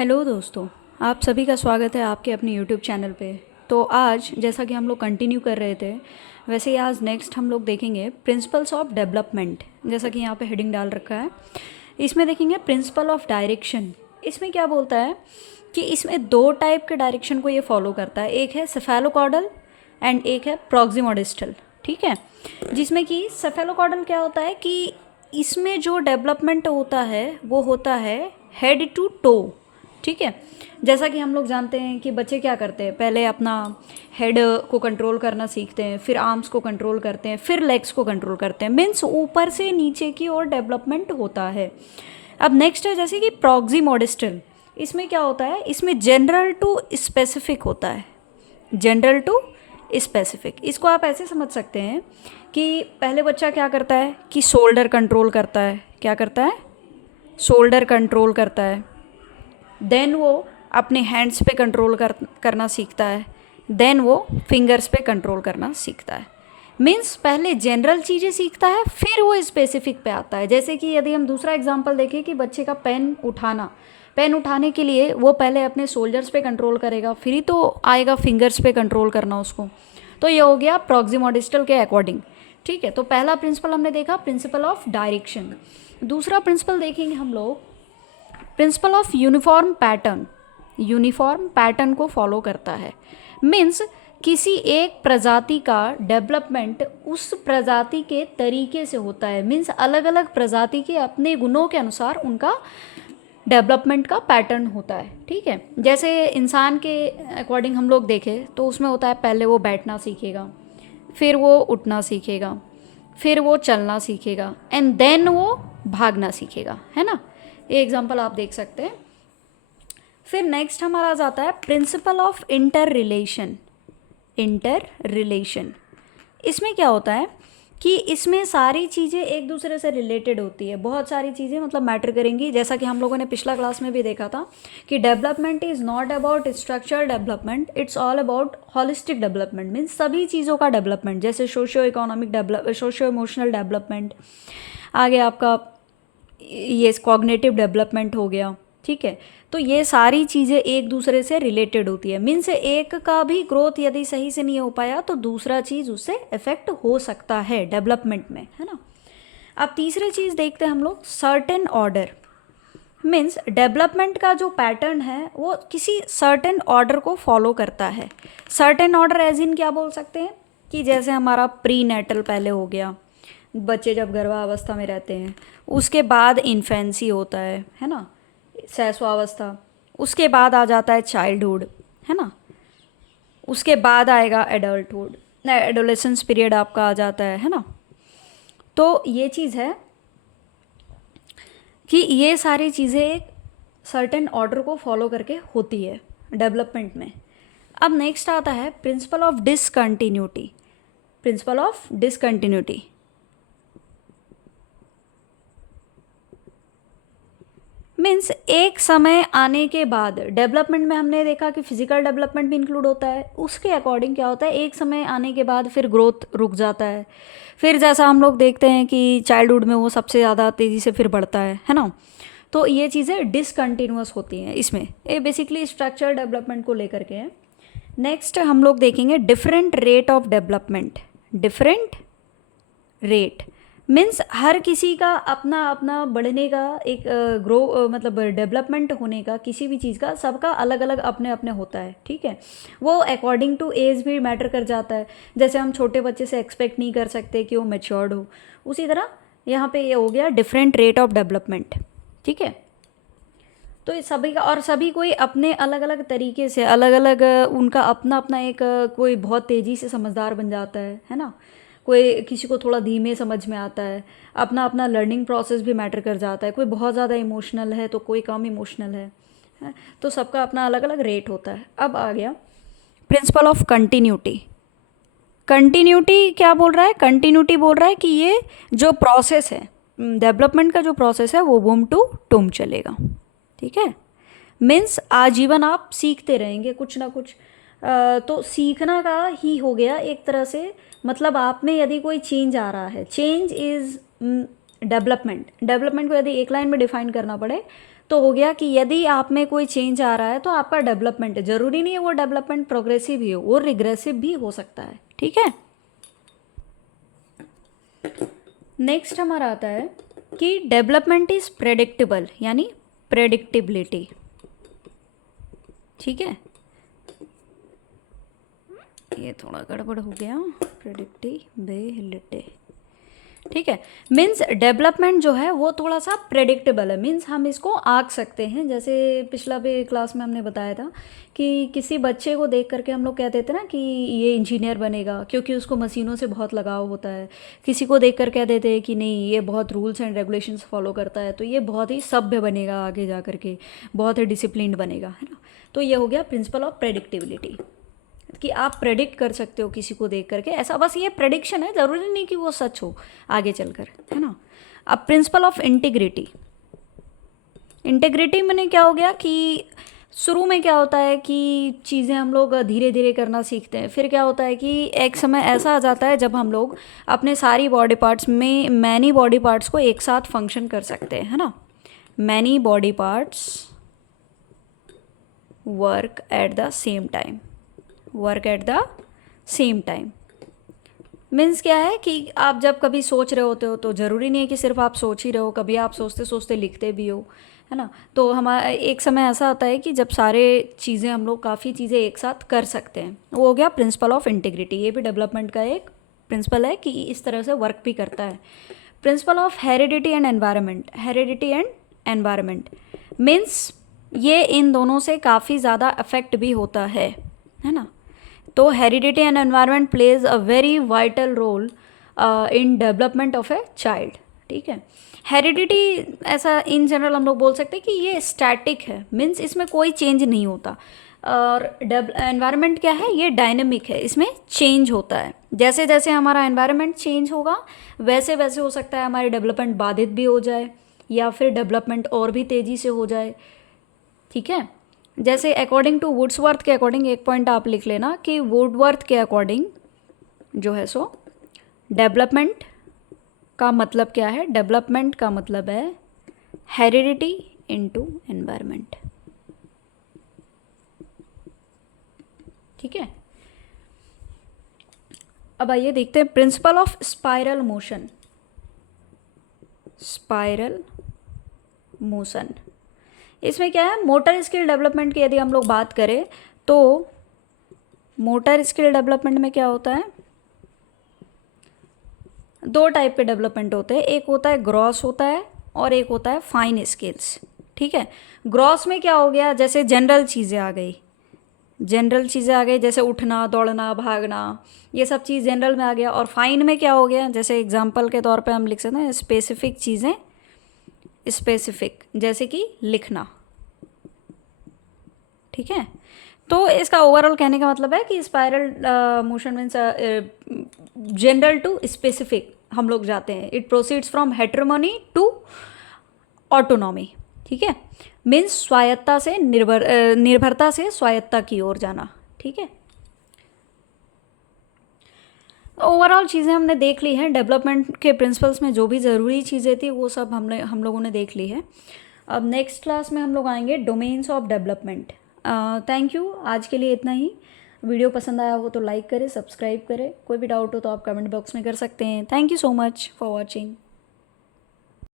Hello दोस्तों, आप सभी का स्वागत है आपके अपने यूट्यूब चैनल पे। तो आज जैसा कि हम लोग कंटिन्यू कर रहे थे, वैसे ही आज नेक्स्ट हम लोग देखेंगे प्रिंसिपल्स ऑफ डेवलपमेंट। जैसा कि यहाँ पे हेडिंग डाल रखा है, इसमें देखेंगे प्रिंसिपल ऑफ डायरेक्शन। इसमें क्या बोलता है कि इसमें दो टाइप के डायरेक्शन को ये फॉलो करता है, एक है सेफेलोकॉर्डल एंड एक है प्रॉक्सिमोडिस्टल। ठीक है, जिसमें कि सेफेलोकॉर्डल क्या होता है कि इसमें जो डेवलपमेंट होता है वो होता है हेड टू टो। ठीक है, जैसा कि हम लोग जानते हैं कि बच्चे क्या करते हैं, पहले अपना हेड को कंट्रोल करना सीखते हैं, फिर आर्म्स को कंट्रोल करते हैं, फिर लेग्स को कंट्रोल करते हैं। मीन्स ऊपर से नीचे की ओर डेवलपमेंट होता है। अब नेक्स्ट है जैसे कि प्रॉक्सिमोडिस्टल। इसमें क्या होता है, इसमें जनरल टू स्पेसिफिक होता है। जनरल टू स्पेसिफिक, इसको आप ऐसे समझ सकते हैं कि पहले बच्चा क्या करता है कि शोल्डर कंट्रोल करता है। क्या करता है? शोल्डर कंट्रोल करता है। देन वो अपने हैंड्स पे कंट्रोल करना सीखता है। देन वो फिंगर्स पे कंट्रोल करना सीखता है। मीन्स पहले जनरल चीज़ें सीखता है, फिर वो स्पेसिफिक पे आता है। जैसे कि यदि हम दूसरा एग्जांपल देखें कि बच्चे का पेन उठाने के लिए वो पहले अपने शोल्डर्स पे कंट्रोल करेगा, फिर ही तो आएगा फिंगर्स पे कंट्रोल करना उसको। तो ये हो गया प्रॉक्सिमोडिस्टल के अकॉर्डिंग। ठीक है, तो पहला प्रिंसिपल हमने देखा, प्रिंसिपल ऑफ डायरेक्शन। दूसरा प्रिंसिपल देखेंगे हम लोग, principle of uniform pattern. Uniform pattern को फॉलो करता है। मीन्स किसी एक प्रजाति का डेवलपमेंट उस प्रजाति के तरीके से होता है। मीन्स अलग अलग प्रजाति के अपने गुणों के अनुसार उनका डेवलपमेंट का पैटर्न होता है। ठीक है, जैसे इंसान के अकॉर्डिंग हम लोग देखें तो उसमें होता है पहले वो बैठना सीखेगा, फिर वो उठना सीखेगा, फिर वो चलना सीखेगा एंड देन वो भागना सीखेगा, है ना। ये एग्जांपल आप देख सकते हैं। फिर नेक्स्ट हमारा जाता है principle of inter relation. Inter relation, इसमें क्या होता है कि इसमें सारी चीज़ें एक दूसरे से रिलेटेड होती है। बहुत सारी चीज़ें मतलब मैटर करेंगी। जैसा कि हम लोगों ने पिछला क्लास में भी देखा था कि development is not about structure development, it's all about holistic development. Means सभी चीज़ों का डेवलपमेंट, जैसे socio economic develop, socio emotional development, आगे आपका ये कॉग्निटिव डेवलपमेंट हो गया। ठीक है, तो ये सारी चीज़ें एक दूसरे से रिलेटेड होती है। मीन्स एक का भी ग्रोथ यदि सही से नहीं हो पाया तो दूसरा चीज़ उससे इफेक्ट हो सकता है डेवलपमेंट में, है ना। अब तीसरी चीज़ देखते हैं हम लोग, सर्टेन ऑर्डर। मीन्स डेवलपमेंट का जो पैटर्न है वो किसी सर्टेन ऑर्डर को फॉलो करता है। सर्टेन ऑर्डर एज इन क्या बोल सकते हैं कि जैसे हमारा प्री नेटल पहले हो गया, बच्चे जब गर्भावस्था में रहते हैं, उसके बाद इन्फेंसी होता है ना, शैशवावस्था, उसके बाद आ जाता है चाइल्डहुड, है ना, उसके बाद आएगा एडल्टहुड, एडोलेसेंस पीरियड आपका आ जाता है ना। तो ये चीज़ है कि ये सारी चीज़ें एक सर्टेन ऑर्डर को फॉलो करके होती है डेवलपमेंट में। अब नेक्स्ट आता है principle of discontinuity. Principle of discontinuity, means एक समय आने के बाद डेवलपमेंट में हमने देखा कि फिजिकल डेवलपमेंट भी इंक्लूड होता है। उसके अकॉर्डिंग क्या होता है, एक समय आने के बाद फिर ग्रोथ रुक जाता है। फिर जैसा हम लोग देखते हैं कि चाइल्डहुड में वो सबसे ज़्यादा तेज़ी से फिर बढ़ता है ना। तो ये चीज़ें डिसकंटिन्यूअस होती हैं इसमें। ये बेसिकली स्ट्रक्चर डेवलपमेंट को लेकर के है। नेक्स्ट हम लोग देखेंगे different rate of development. Different rate means हर किसी का अपना अपना बढ़ने का एक मतलब डेवलपमेंट होने का किसी भी चीज़ का सबका अलग अलग अपने अपने होता है। ठीक है, वो अकॉर्डिंग टू एज भी मैटर कर जाता है। जैसे हम छोटे बच्चे से एक्सपेक्ट नहीं कर सकते कि वो मैच्योर्ड हो, उसी तरह यहाँ पे ये हो गया डिफरेंट रेट ऑफ डेवलपमेंट। ठीक है, तो ये सभी का, और सभी कोई अपने अलग अलग तरीके से अलग अलग उनका अपना अपना एक कोई बहुत तेज़ी से समझदार बन जाता है ना, कोई किसी को थोड़ा धीमे समझ में आता है। अपना अपना लर्निंग प्रोसेस भी मैटर कर जाता है। कोई बहुत ज़्यादा इमोशनल है तो कोई कम इमोशनल है, तो सबका अपना अलग अलग रेट होता है। अब आ गया प्रिंसिपल ऑफ कंटिन्यूटी। कंटिन्यूटी क्या बोल रहा है? कंटिन्यूटी बोल रहा है कि ये जो प्रोसेस है डेवलपमेंट का, जो प्रोसेस है वो वूम टू टूम चलेगा। ठीक है, मीन्स आजीवन आप सीखते रहेंगे कुछ ना कुछ। तो सीखना का ही हो गया एक तरह से। मतलब आप में यदि कोई चेंज आ रहा है, चेंज इज़ डेवलपमेंट। डेवलपमेंट को यदि एक लाइन में डिफाइन करना पड़े तो हो गया कि यदि आप में कोई चेंज आ रहा है तो आपका डेवलपमेंट है, ज़रूरी नहीं है वो डेवलपमेंट प्रोग्रेसिव ही हो, वो रिग्रेसिव भी हो सकता है। ठीक है, नेक्स्ट हमारा आता है कि डेवलपमेंट इज़ प्रेडिक्टेबल, यानी प्रेडिक्टिबिलिटी। ठीक है, ये थोड़ा गड़बड़ हो गया, प्रेडिक्टिबिलिटी। ठीक है, मीन्स डेवलपमेंट जो है वो थोड़ा सा प्रेडिक्टेबल है, मीन्स हम इसको आंक सकते हैं। जैसे पिछला भी क्लास में हमने बताया था कि किसी बच्चे को देख करके हम लोग कहते देते ना कि ये इंजीनियर बनेगा, क्योंकि उसको मशीनों से बहुत लगाव होता है। किसी को देख कर कह देते हैं कि नहीं ये बहुत रूल्स एंड रेगुलेशंस फॉलो करता है, तो ये बहुत ही सभ्य बनेगा, आगे जा करके बहुत ही डिसिप्लिन्ड बनेगा, है ना। तो ये हो गया प्रिंसिपल ऑफ प्रेडिक्टिबिलिटी, कि आप प्रेडिक्ट कर सकते हो किसी को देख करके, ऐसा बस ये प्रेडिक्शन है, ज़रूरी नहीं कि वो सच हो आगे चलकर, है ना। अब प्रिंसिपल ऑफ इंटीग्रिटी। इंटीग्रिटी मैंने क्या हो गया कि शुरू में क्या होता है कि चीज़ें हम लोग धीरे धीरे करना सीखते हैं, फिर क्या होता है कि एक समय ऐसा आ जाता है जब हम लोग अपने सारी बॉडी पार्ट्स में मैनी बॉडी पार्ट्स को एक साथ फंक्शन कर सकते हैं, है ना। Many body parts work at the same time, work at the same time means क्या है कि आप जब कभी सोच रहे होते हो तो ज़रूरी नहीं है कि सिर्फ आप सोच ही रहे हो, कभी आप सोचते सोचते लिखते भी हो, है ना। तो हमारा एक समय ऐसा आता है कि जब सारे चीज़ें हम लोग काफ़ी चीज़ें एक साथ कर सकते हैं, वो हो गया प्रिंसिपल ऑफ इंटीग्रिटी। ये भी डेवलपमेंट का एक प्रिंसिपल है कि इस तरह से वर्क भी करता है। Principle of heredity and environment. Heredity and environment means ये इन दोनों से काफ़ी ज़्यादा अफेक्ट भी होता है ना। तो heredity and environment plays a very vital role in development of a child. ठीक है, हेरिडिटी ऐसा इन जनरल हम लोग बोल सकते हैं कि ये स्टैटिक है, मीन्स इसमें कोई चेंज नहीं होता। और एनवायरनमेंट क्या है, ये डायनेमिक है, इसमें चेंज होता है। जैसे जैसे हमारा एनवायरनमेंट चेंज होगा वैसे वैसे हो सकता है हमारी डेवलपमेंट बाधित भी हो जाए या फिर डेवलपमेंट और भी तेज़ी से हो जाए। ठीक है, जैसे अकॉर्डिंग टू वुड्सवर्थ के अकॉर्डिंग एक पॉइंट आप लिख लेना कि वुडवर्थ के अकॉर्डिंग जो है सो डेवलपमेंट का मतलब क्या है, डेवलपमेंट का मतलब है हेरिडिटी इनटू एनवायरनमेंट। ठीक है, अब आइए देखते हैं principle of spiral motion. Spiral motion इसमें क्या है, मोटर स्किल डेवलपमेंट की यदि हम लोग बात करें तो मोटर स्किल डेवलपमेंट में क्या होता है, दो टाइप के डेवलपमेंट होते हैं, एक होता है ग्रॉस होता है और एक होता है फाइन स्किल्स। ठीक है, ग्रॉस में क्या हो गया, जैसे जनरल चीज़ें आ गई, जनरल चीज़ें आ गई जैसे उठना दौड़ना भागना, ये सब चीज़ जनरल में आ गया। और फाइन में क्या हो गया, जैसे एग्जांपल के तौर पे हम लिख सकते हैं स्पेसिफिक चीज़ें, स्पेसिफिक जैसे कि लिखना। ठीक है, तो इसका ओवरऑल कहने का मतलब है कि spiral motion means general to specific हम लोग जाते हैं। It proceeds from heteronomy to autonomy. ठीक है, मीन्स स्वायत्ता से निर्भरता से स्वायत्ता की ओर जाना। ठीक है, ओवरऑल चीज़ें हमने देख ली हैं, डेवलपमेंट के प्रिंसिपल्स में जो भी ज़रूरी चीज़ें थी वो सब हम लोगों ने देख ली है। अब नेक्स्ट क्लास में हम लोग आएंगे domains of development. Thank you, आज के लिए इतना ही। वीडियो पसंद आया हो तो लाइक करें, सब्सक्राइब करें, कोई भी डाउट हो तो आप कमेंट बॉक्स में कर सकते हैं। Thank you so much for watching.